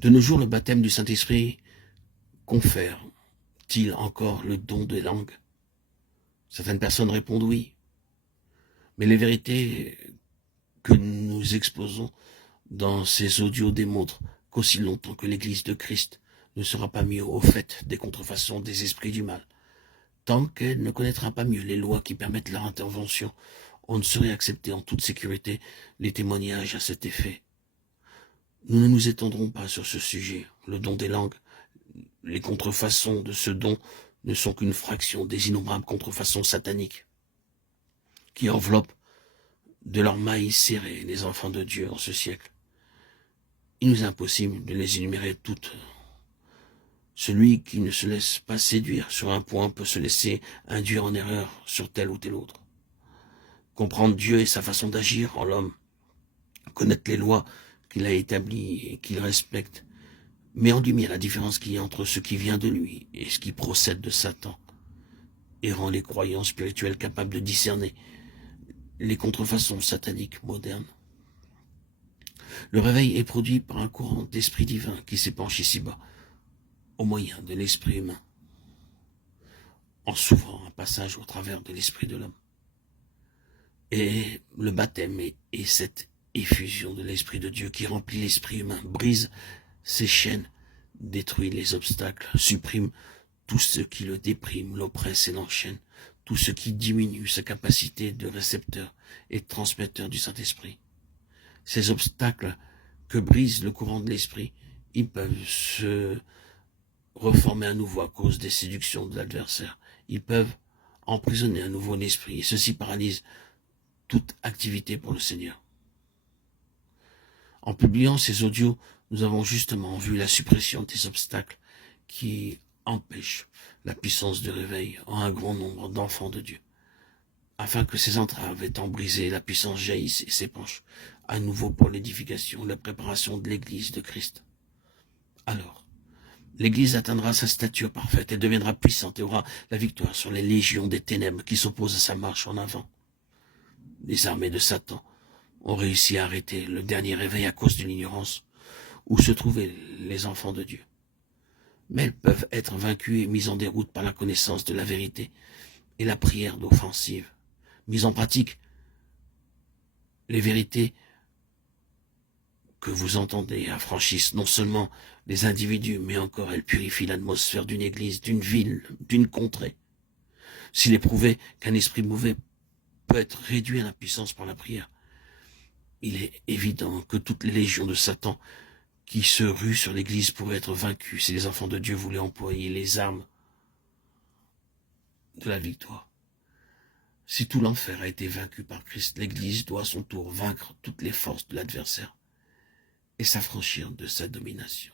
De nos jours, le baptême du Saint-Esprit confère-t-il encore le don des langues? Certaines personnes répondent oui. Mais les vérités que nous exposons dans ces audios démontrent qu'aussi longtemps que l'Église de Christ ne sera pas mieux au fait des contrefaçons des esprits du mal, tant qu'elle ne connaîtra pas mieux les lois qui permettent leur intervention, on ne saurait accepter en toute sécurité les témoignages à cet effet. Nous ne nous étendrons pas sur ce sujet. Le don des langues, les contrefaçons de ce don ne sont qu'une fraction des innombrables contrefaçons sataniques qui enveloppent de leur mailles serrées les enfants de Dieu en ce siècle. Il nous est impossible de les énumérer toutes. Celui qui ne se laisse pas séduire sur un point peut se laisser induire en erreur sur tel ou tel autre. Comprendre Dieu et sa façon d'agir en l'homme, connaître les lois qu'il a établies et qu'il respecte, met en lumière la différence qu'il y a entre ce qui vient de lui et ce qui procède de Satan, et rend les croyants spirituels capables de discerner les contrefaçons sataniques modernes. Le réveil est produit par un courant d'esprit divin qui s'épanche ici-bas, au moyen de l'esprit humain, en s'ouvrant un passage au travers de l'esprit de l'homme. Et le baptême est cette effusion de l'esprit de Dieu qui remplit l'esprit humain, brise ses chaînes, détruit les obstacles, supprime tout ce qui le déprime, l'oppresse et l'enchaîne, tout ce qui diminue sa capacité de récepteur et de transmetteur du Saint-Esprit. Ces obstacles que brise le courant de l'esprit, ils peuvent se reformer à nouveau à cause des séductions de l'adversaire. Ils peuvent emprisonner à nouveau l'esprit et ceci paralyse toute activité pour le Seigneur. En publiant ces audios, nous avons justement vu la suppression des obstacles qui empêchent la puissance de réveil en un grand nombre d'enfants de Dieu, afin que ces entraves étant brisées, la puissance jaillisse et s'épanche à nouveau pour l'édification, la préparation de l'Église de Christ. Alors, l'Église atteindra sa stature parfaite, elle deviendra puissante et aura la victoire sur les légions des ténèbres qui s'opposent à sa marche en avant. Les armées de Satan ont réussi à arrêter le dernier réveil à cause de l'ignorance où se trouvaient les enfants de Dieu. Mais elles peuvent être vaincues et mises en déroute par la connaissance de la vérité et la prière d'offensive. Mise en pratique, les vérités que vous entendez affranchissent non seulement les individus, mais encore elles purifient l'atmosphère d'une église, d'une ville, d'une contrée. S'il est prouvé qu'un esprit mauvais peut être réduit à l'impuissance par la prière, il est évident que toutes les légions de Satan qui se ruent sur l'Église pourraient être vaincues si les enfants de Dieu voulaient employer les armes de la victoire. Si tout l'enfer a été vaincu par Christ, l'Église doit à son tour vaincre toutes les forces de l'adversaire et s'affranchir de sa domination.